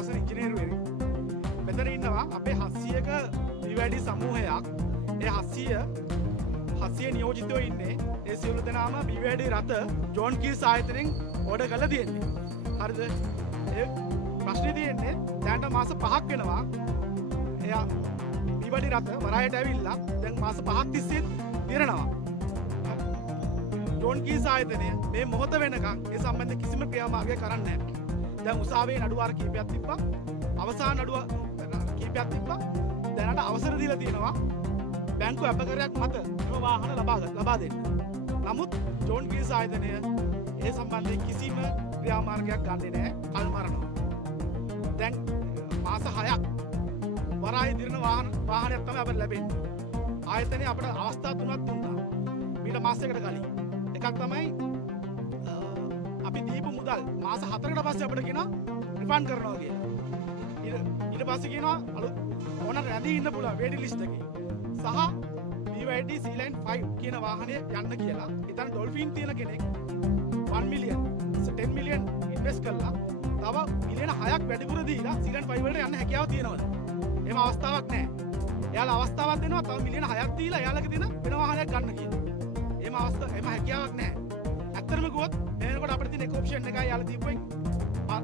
ශාසන ඉංජිනේරුවරයෙක්. මෙතන ඉන්නවා අපේ 700ක BYD සමූහයක්. ඒ 700 නියෝජිතයෝ ඉන්නේ. ඒ සියලු දෙනාම BYD රථ ජෝන් කීස් ආයතනයෙන් ඕඩර් කරලා තියෙන්නේ. හරිද? ඒ ප්‍රශ්නේ තියෙන්නේ දැනට මාස 5ක් වෙනවා. එයා BYD රථ වරායට ඇවිල්ලා දැන් මාස 5ක් තිස්සේ දිරනවා. ජෝන් කීස් ආයතනය මේ මොහොත වෙනකන් ඒ සම්බන්ධ කිසිම ක්‍රියාමාර්ගයක් කරන්නේ නැහැ. දැන් උසාවියේ නඩුවාර කීපයක් තිබ්බා. අවසාන නඩුව කීපයක් තිබ්බා. දැනට අවසර දීලා තියෙනවා බැංකු අපකරයක් මත එම වාහන ලබා දෙන්න. නමුත් ජෝන් කීස් ආයතනය ඒ සම්බන්ධයෙන් කිසිම ක්‍රියාමාර්ගයක් ගන්නෙ නැහැ. කල් මරනවා. දැන් මාස 6ක් වරායේ දිරන වාහනයක් තමයි අපිට ලැබෙන්නේ. ආයතනය අපිට අවස්ථා 3ක් දුන්නා. මීට මාසයකට කලින්. එකක් තමයි අපි දීපු මුදල් මාස 4කට පස්සේ අපිට කියනවා රිෆන්ඩ් කරනවා කියලා. ඊට පස්සේ කියනවා ඕන රැඳී ඉන්න පුළුවන් වේටිං ලිස්ට් එකේ. සහ BYD C-Line 5 කියන වාහනය යන්න කියලා. ඉතින් ඩොල්ෆින් තියෙන කෙනෙක් 1 මිලියන් 10 මිලියන් ඉන්වෙස්ට් කළා. තව මිලියන 6ක් වැඩිපුර දීලා C-Line 5 වලට යන්න හැකියාව තියෙනවද? එහෙම අවස්ථාවක් නැහැ. එයාලා අවස්ථාවක් දෙනවා තව මිලියන 6ක් දීලා එයාලගේ තියෙන වෙන වාහනයක් ගන්න කියලා. එහෙම හැකියාවක් නැහැ. ඇත්තටම කිව්වොත් එනකොට අපිට තියෙන එක ඔප්ෂන් එකයි යාලා දීපුවෙන්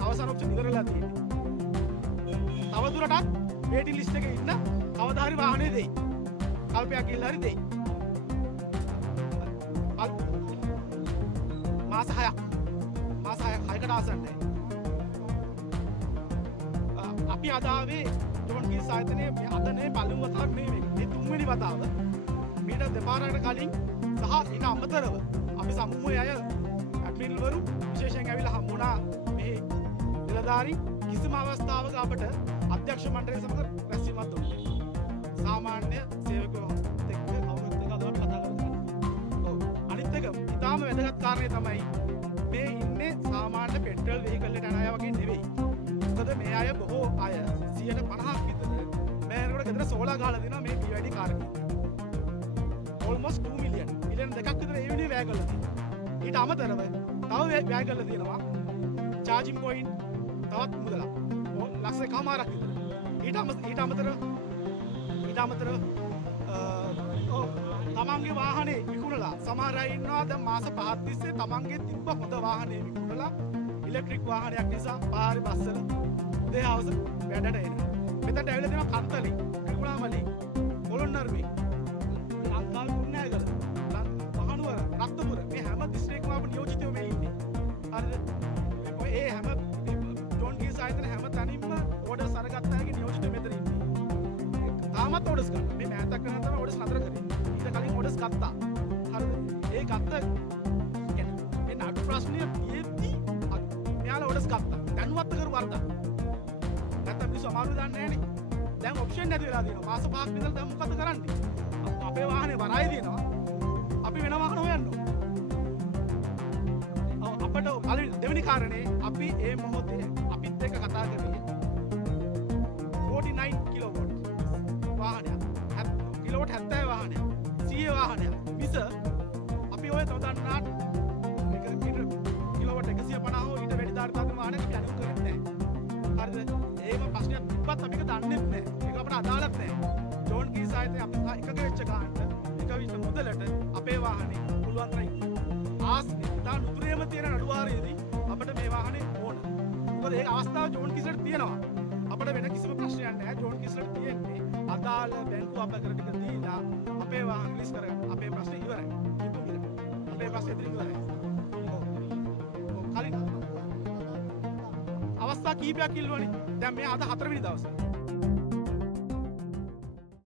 අවසාන ඔප්ෂන් ඉවරලා තියෙන්නේ. තව දුරටත් වේටිං ලිස්ට් එකේ ඉන්න කවදා හරි වාහනේ දෙයි. කල්පයක් ගිහලා හරි දෙයි. මාස 6කට ආසන්නයි. අපි අදාවේ ජෝන් කීස් ආයතනයේ අදනේ පළමු වතාවක් නෙමෙයි මේ තුන්වෙනි වතාව. මීට දෙපාරකට කලින් සහ ඊට අමතරව අපි සමූහයේ අය ඇඩ්මින්වරු විශේෂයෙන් ඇවිල්ලා හම්බුණා මේ නිලධාරීන් කිසිම අවස්ථාවක අපට අධ්‍යක්ෂ මණ්ඩලය සමග රැස්වීමක් දුන්නේ. සාමාන්‍ය සේවකයෝ එක්ක කවුරුත් එක්ක අදවත් කතා කරන්නේ. ඔව්. අනිත් එක ඊටාම වැදගත් කාරණේ තමයි මේ ඉන්නේ සාමාන්‍ය පෙට්‍රල් වෙහිකල් එකට යන අය වගේ නෙවෙයි. මොකද මේ අය බොහෝ අය 50% විතර මේකට ගෙදර සෝලා ගහලා දෙනවා මේ BYD කාර් එකේ. almost 2 මිලියන් දෙකක් විතර ඒ වෙනුවෙන් වැය කරලා තියෙනවා. ඊට අමතරව තව වැය කරලා තියෙනවා charging point තවත් මුදලක්. ලක්ෂ එකමාරක් විතර. ඊට අමතරව තමන්ගේ වාහනේ විකුණලා සමහර අය ඉන්නවා දැන් මාස 5ක් තිස්සේ තමන්ගේ තිබ්බ හොඳ වාහනේ විකුණලා ඉලෙක්ට්‍රික් වාහනයක් නිසා පාරේ බස්සලා දෙහවස වැඩට එනවා. මෙතනට ඇවිල්ලා දෙනවා කන්තලි, ත්‍රිකුණාමලි, පොළොන්නරුවේ, ලංකාවේ කුරුණෑගල, මහනුවර, රත්නපුර මේ හැම දිස්ත්‍රික්කම අප නියෝජිතයෝ මේ ඉන්නේ. හරිද? ඒ හැම ජෝන් කීස් ආයතන හැම තැනින්ම ඕඩර්ස් අරගත්ත අයගේ නියෝජිතයෝ මෙතන ඉන්නේ. තාමත් ඕඩර්ස් ගන්න. මේ මෑතක් කරන තමයි ඕඩර්ස් නතර කරේ. ඊට කලින් ඕඩර්ස් ගත්තා. හරිද? ඒ ගත්ත කියන්නේ මේ නඩු ප්‍රශ්නය තියෙද්දි මෙයාලා ඕඩර්ස් ගත්තා. දැනුවත් කරු වර්ධන. නැත්තම් මිනිස්සු අමාරු දන්නේ නැහනේ. දැන් ඔප්ෂන් නැති වෙලා තියෙනවා. මාස 5ක් විතර දැන් මොකද කරන්නේ? අපේ වාහනේ වරායි දෙනවා. අපි වෙන වාහන හොයන්න ඕන. අපිට දෙවෙනි කාරණේ අපි මේ මොහොතේ අපිත් එක්ක කතා කරන්නේ 49 කිලෝවොට් වාහනයක්. කිලෝවොට් 70 වාහනයක්. 100 වාහනයක්. මිස අපි ඔය තවදන්නාට කිලෝවොට් 150 හෝ ඊට වැඩි ධාරිතාවක වාහනයක් අපි අනුව කරන්නේ නැහැ. හරිද? ඒම ප්‍රශ්නයක් තිබ්බත් අපි ඒක දන්නේ නැහැ. ඒක අපට අදාළත් නැහැ. ජෝන් කීස් ආයතනයේ අපි එකක වෙච්ච ගන්නට එක විස මුදලට අපේ වාහනේ පුළුවන් තරම් ආස්නේ තා නුතුරේම තියෙන නඩුවාරයේදී අපිට මේ වාහනේ ඕන. මොකද ඒක අවස්ථාව ජෝන් කීස්ලට තියෙනවා. අපිට වෙන කිසිම ප්‍රශ්නයක් නැහැ. ජෝන් කීස්ලට තියෙන්නේ අදාළ බැංකුව අපකර ටික දීලා අපේ වාහන රිලීස් කරගන්න. අපේ ප්‍රශ්නේ ඉවරයි. අපේ ප්‍රශ්නේ ඉවරයි. කලින් අවස්ථා කීපයක් ඉල්ලුවනේ. දැන් මේ අද 4 වෙනි දවසේ